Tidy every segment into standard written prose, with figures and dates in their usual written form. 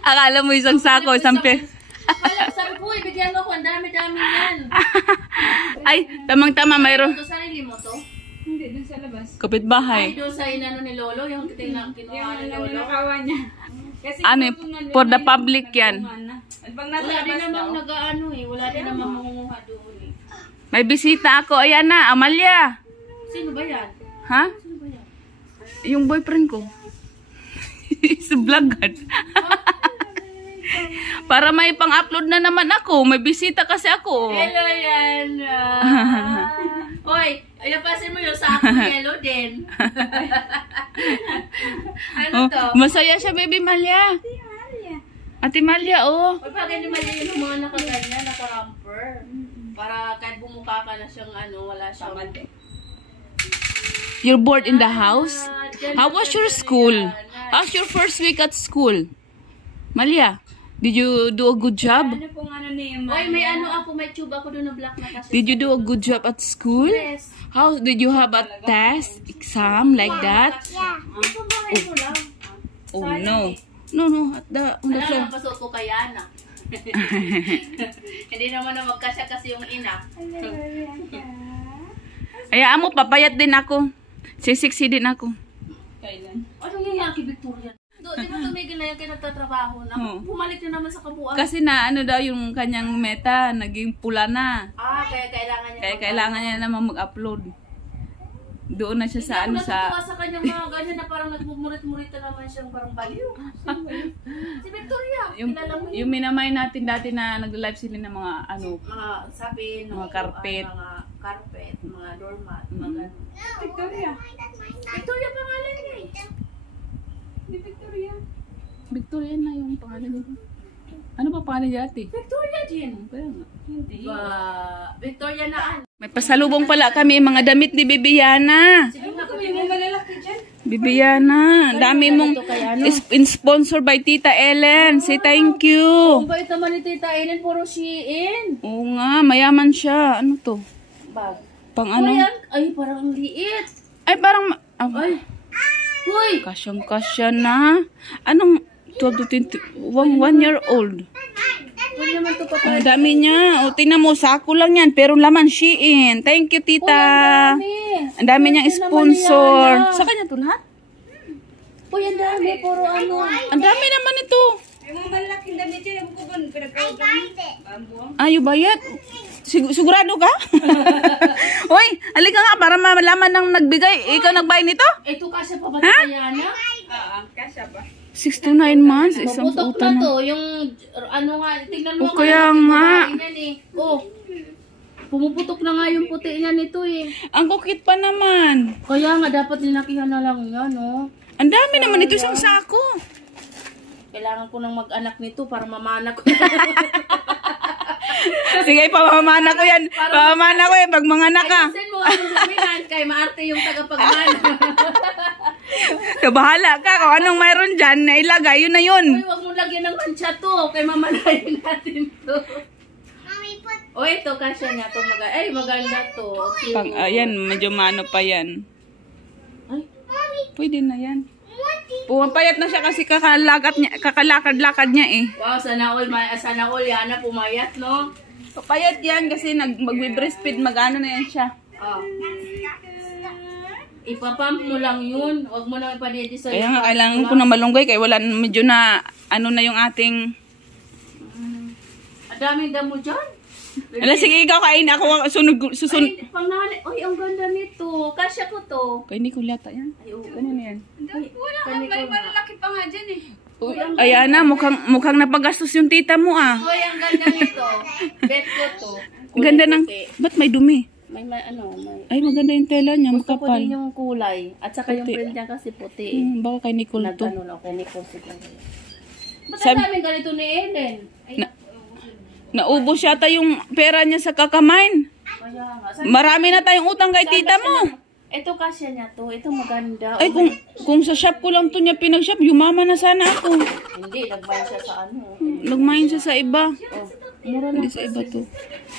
Akala mo isang sako, isang Wala, sabi ko, ibigyan mo ko, ang dami-dami yan. Ay, tamang-tama, mayroon. Ito, sarili mo to? Hindi, dun sa labas. Kapitbahay. Ay, doon sa inano ni Lolo, yung kinuha ni Lolo. Nakawa niya. Kasi Ano, for the public yan. Pag nasa Wala din labas daw. namang nag-ano eh, wala din namang mangunguha doon eh. May bisita ako. Ayan na, Amalia. Sino ba yan? Ha? Sino ba yan? Yung boyfriend ko. Sa vlogger. Para may pang-upload na naman ako. May bisita kasi ako. Hello yan. Oy, ayapasin mo yung sako yellow din. Ano to? Masaya siya, baby Malia. Ate Malia, oh. Oy, pag hindi mali yung mga nakaganyan, naka-ramper. Para kahit bumuka ka na siyang ano, wala siyang... You're bored in the house? How was your school? How's your first week at school? Malia, did you do a good job? Ano pong ano ni Oy, may ano ako, may tube ako doon na black na kasi. Did you do a good job at school? Yes. How did you have a test, exam like that? Ito bahay mo lang. Oh no. No, at on the Wala floor. nang pasok ko kay Ana. Hindi naman na magkasya kasi yung ina. Hayaan mo, papayat din ako. Sisiksi din ako. Kailan? Ano yung kay Victoria? Di ba tumigil na yan kayo nagtatrabaho na? Bumalik na naman sa kabuuan. Kasi na ano daw yung kanyang meta, naging pula na. Kaya kailangan niya. Kaya kailangan niya naman mag-upload. Doon na siya sa ano sa... Natutuwa sa kanyang mga ganyan na parang nagmumurit-murita naman siyang parang baliw. Si Victoria, kilala mo Yung minamay natin dati na nag-live sila ng mga ano, mga sapin, mga carpet. mga carpet, mga doormat, mga ganun. Victoria. Victoria pangalan niya eh. Hindi Victoria. Victoria na yung pangalan niya. Ano pa pangalan niya ate? Victoria din. Kaya nga. Hindi. Victoria na. May pasalubong pala kami mga damit ni Bibiana. Sige nga, May mga malalaki dyan. Bibiana, dami mong sponsor by Tita Ellen. Say thank you. Ang bait naman ni Tita Ellen, puro Shein. Oo nga, mayaman siya. Ano to? Bag. Pang ano? Ay, parang ang liit. Ay, parang... Ay. Hoy! Kasyang-kasya na. Anong 12 to 20? 1 year old. Huwag naman ito pa. Ang dami niya. O, tingnan mo, sako lang yan. Pero laman, Shein. Thank you, tita. Ang dami niyang sponsor. Sa kanya to lahat? Uy, ang dami. Puro ano. Ang dami naman ito. Yung mga malalaking damit dyan, yung bukubon, pinagkawag bambuang. Ayo, bayad. Sigurado ka? Uy, halika nga para malaman ng nagbigay. Ikaw nagbayad nito? Ito kasi pa ba ito kaya na? Kasya ba? 6 to 9 months. Isang Maputok uta na na. to. Yung ano nga. Tignan mo. O, kaya nga. Pumuputok na nga yung puti niya nito eh. Ang kukit pa naman. Kaya nga dapat linakihan na lang yan, oh. Ang dami naman ito isang sako. Kailangan ko nang mag-anak nito para mamana ko. Sige, pamamana ko yan. Pamamana ko yan pag mga anak ka. Ayusin mo ang lumihan kay maarte yung tagapagmana. Bahala ka kung anong mayroon dyan na ilagay. Yun na yun. Uy, wag mo lagyan ng mancha to. Kay mamanayin natin to. O ito, kasya niya to. Ay, maganda to. Okay. Pang, ayan, medyo mano pa yan. Ay, Pwede na yan. Pumapayat na siya kasi kakalakad-lakad niya eh. wow, sana all yan na pumayat, no? Papayat yan kasi magbe-breastfeed, mag-ano na yan siya. Oh. Ipapump mo lang yun. Huwag mo na ipadidi sa Kaya nga, kailangan ko na malunggay kaya wala, medyo na, ano na yung ating... Ang daming damo dyan. Ala, sige, ikaw kain ako susunod. Ay, pangalan. Ay, ang ganda nito. Kasya ko to. Kay Nicolata yan. Ay, oo. Ganun yan. Wala ka, may malalaki pa nga dyan eh. Ayan na, mukhang napagastos yung tita mo ah. Hoy, ang ganda nito. Bet ko to. Ang ganda ng... Puti. Ba't may dumi? May ano, may... Ay, maganda yung tela niya, Gusto ko makapal. din yung kulay. At saka yung Puti. print niya kasi puti eh. Baka kay Nicole to. Nag-ano lang, kay Nicole siguro. Ba't Sabi- ang daming ganito ni Ellen? Ay, Naubos yata yung pera niya sa kakamain. kaya nga. Marami na tayong utang kay tita mo. Ito kasya niya to. Ito maganda. Ay, kung sa shop ko lang to niya pinag-shop, yumama na sana ako. Hindi, nagbayan siya sa ano. Nagmain siya sa iba. Oh, mura lang. Hindi sa iba to.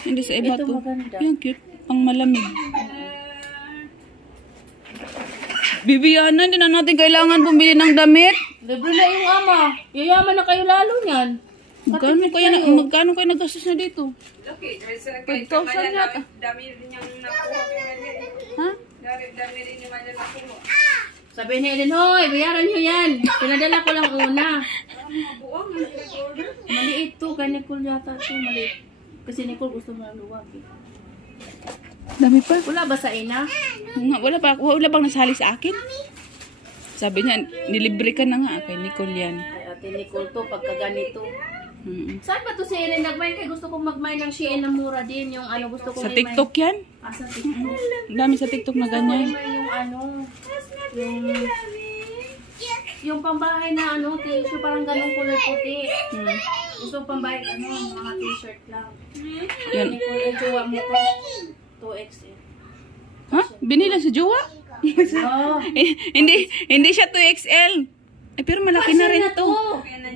Hindi sa iba Ito to. maganda. Yan, cute. Pang malamig. Bibiana, hindi na natin kailangan bumili ng damit. Libre na yung ama. Yayaman na kayo lalo niyan. Magkano kayo nagastos na dito? Okay, there's a 5,000 yata. dami rin niyang nakuha. Ha? Dami rin niya man nakuha. Sabi ni Ellen, hoy, bayaran niyo yan. Pinadala ko lang una. Buwang ang order. Maliit to. Kay Nicole yata ito. Maliit. Kasi Nicole gusto mo luwag. Dami pa. Wala ba sa ina? Wala bang nasali sa akin? Sabi niya, nilibre ka na nga kay Nicole yan. Ay, ate Nicole to, pagka ganito. Mm. Saan ba to si Ellen nagmay? Kaya gusto kong magmay ng Shein na mura din. Yung ano, gusto kong Sa may TikTok yan? Sa TikTok. Ang dami sa TikTok na ganyan. Yung ano, yung pambahay na ano, tissue, parang ganong kulay puti. Gusto kong pambahay, ano, mga t-shirt lang. Yan. Nicole, yung jowa mo to, 2XL. Ha? Binila sa jowa? Oh, Hindi siya 2XL. Ay, pero malaki na rin to.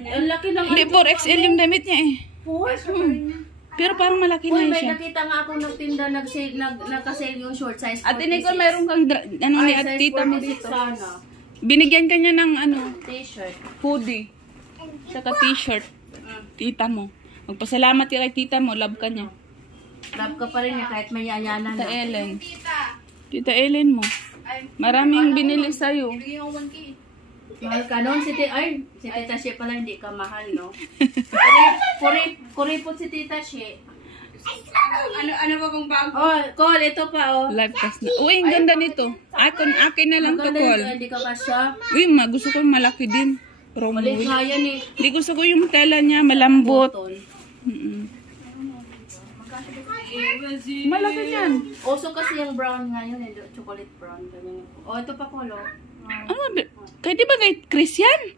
Ang laki ng Hindi, 4XL yung damit niya eh. Pero parang malaki Uy, na may siya. nakita nga ako nagtinda, nagka-sale yung short size. Ate Nicole, meron kang ano ni at tita mo dito. Sana. Binigyan ka niya ng ano, T-shirt. hoodie. Saka t-shirt. Tita mo. Magpasalamat ka kay tita mo, love ka niya. Love ka pa rin niya kahit may ayanan Tita na. Ellen. Tita Ellen mo. Maraming binili sa'yo. Mahal ka nun, si Tita She pala hindi ka mahal, no? Kuripot si Tita She. Ano ba bang bago? Oh, Col, ito pa, oh. Live pass na. Uy, ang ganda nito. Akin na lang to, Maganda Col. nito, hindi ka kasya. Uy, gusto ko yung malaki din. Promo. Mali nga yan eh. Hindi gusto ko yung tela niya, malambot. Cotton. Malaki yan. Oso kasi yung brown nga yun, chocolate brown. Ganyan. Oh, ito pa, Col, oh. Ano ba? Kaya di ba kay Chris yan?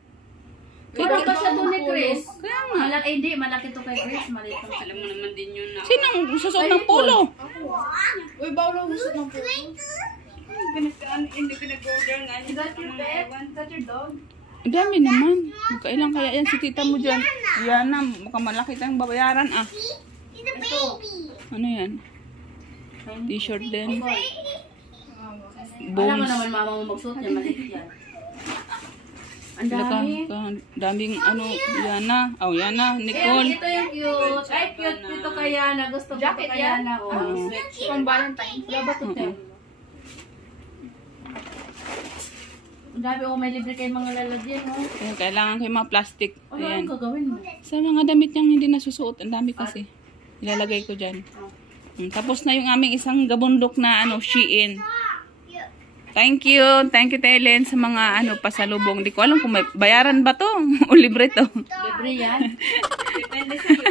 Parang ka siya to ni Chris. Kaya nga. Malaki, hindi. Malaki to kay Chris. Maliit to. Alam mo naman din yun na. Sinong susuot ng polo? Uy, bawal gusto ng polo. Hindi ko nag-order nga. Is that your pet? Is that your dog? Ang dami naman. Magkailang kaya yan si tita mo dyan. Yan na, mukhang malaki tayong babayaran ah. Ito. Ano yan? T-shirt din. Alam mo Bones. naman mama mo magsuot niya. Maliit yan. Ang Sila ka, dami. daming ano, Yana. Oh, Yana, Nicole. Ito yung cute. Ay, cute ito kay Yana. Gusto ko ito kay Yana. Oh, sweatshirt. Pang Valentine. Wala ba ito, Tem? Ang dami ko may libre kay mga lalagyan, oh. Kaya kailangan kayo mga plastic. Ano Ayan. ang gagawin mo? Sa mga damit niyang hindi nasusuot, ang dami kasi. Ilalagay ko dyan. Tapos na yung aming isang gabundok na ano, Shein. Thank you. Thank you, Telen, sa mga ano, pasalubong. Di ko alam kung may bayaran ba to o libre to. Libre yan. Depende sa'yo.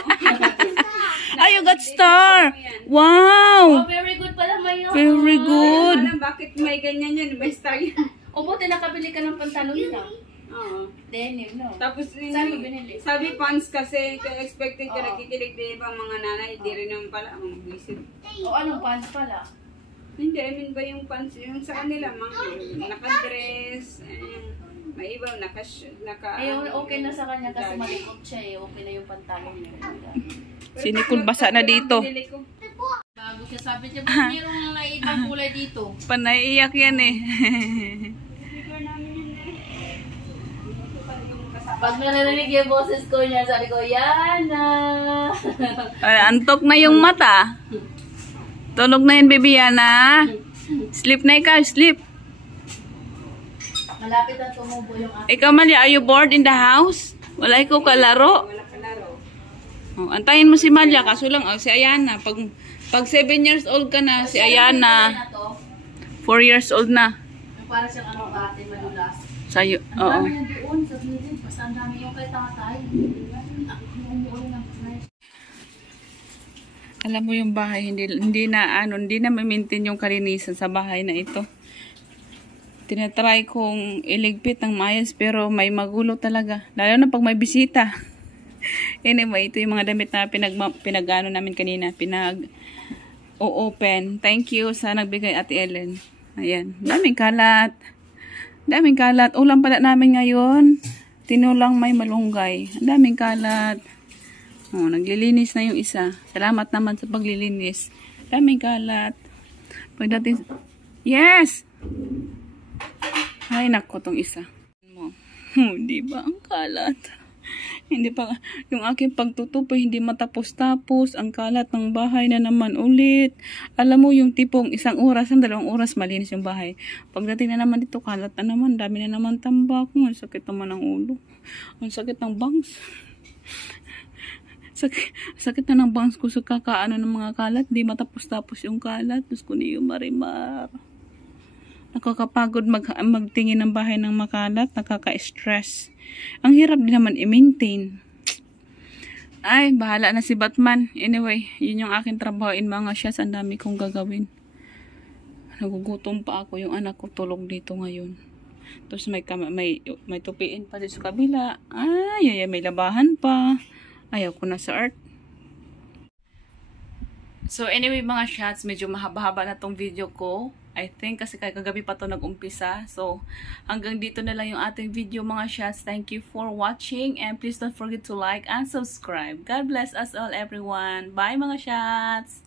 Ay, you got star! Wow! Oh, very good pala mayo. Very good. Alam, bakit may ganyan yan? May star yan. O buti nakabili ka ng pantalon lang. Oo. Denim, no? Tapos, Saan mo binili? sabi pants kasi, kaya expected ka nakikinig din ibang mga nanay, hindi rin naman pala ang visit. O anong pants pala? Hindi, I mean ba yung pants, yung sa kanila, mga naka-dress, may iba, naka. Ay, okay na sa kanya kasi malikot siya eh. Okay na yung pantalon niya. Si Nicole basa na dito. Binili ko. Bago siya sabi siya, ba't mayroong naibang kulay dito? Panaiyak yan eh. Pag narinig yung boses ko niya, sabi ko, Yana! Ay, antok na yung mata. Tulog na yun, baby Yana. Sleep na ikaw, sleep. Malapit na tumubo yung aking. Ikaw, Malia, are you bored in the house? Wala ikaw kalaro? Wala kalaro. Oh, antayin mo si Malia, kaso lang, si Ayana. Pag 7 years old ka na, si Ayana, 4 years old na. Para siyang ano ate, madulas. Sa'yo, Ang oo. dami na doon sa gilid. Basta ang dami yung kay tatay. Yung umuulan ng price. Alam mo yung bahay, hindi na ma-maintain yung kalinisan sa bahay na ito. Tinatry kong iligpit ng maayos pero may magulo talaga. Lalo na pag may bisita. Anyway, ito yung mga damit na pinag-ano namin kanina. Pinag-o-open. Thank you sa nagbigay Ate Ellen. Ayan. Daming kalat. Daming kalat. Ulam pala namin ngayon. Tinulang may malunggay. Daming kalat. Oh, naglilinis na yung isa. Salamat naman sa paglilinis. Daming kalat. Pagdating... Yes! Ay, nako tong isa. Di ba? Ang kalat. Hindi pa, yung aking pagtutupo hindi matapos-tapos. Ang kalat ng bahay na naman ulit. Alam mo yung tipong 1 oras, 2 oras malinis yung bahay. Pagdating na naman dito, kalat na naman. Dami na naman tambak. Ang sakit naman ng ulo. Ang sakit ng bangs. Sakit na ng bangs ko sa kakaano ng mga kalat. Di matapos-tapos yung kalat. Diyos ko niyo, Marimar. Nakakapagod magtingin ng bahay ng makalat. Nakaka-stress. Ang hirap din naman i-maintain. Ay, bahala na si Batman. Anyway, yun yung aking trabahoin mga siyas. Ang dami kong gagawin. Nagugutom pa ako. Yung anak ko tulog dito ngayon. Tapos may tupiin pa sa kabila. Ay, may labahan pa. Ayaw ko na sa art. So anyway mga shots, medyo mahaba-haba na tong video ko. I think kasi kagabi pa to nag-umpisa. So hanggang dito na lang yung ating video mga shots. Thank you for watching and please don't forget to like and subscribe. God bless us all everyone. Bye mga shots!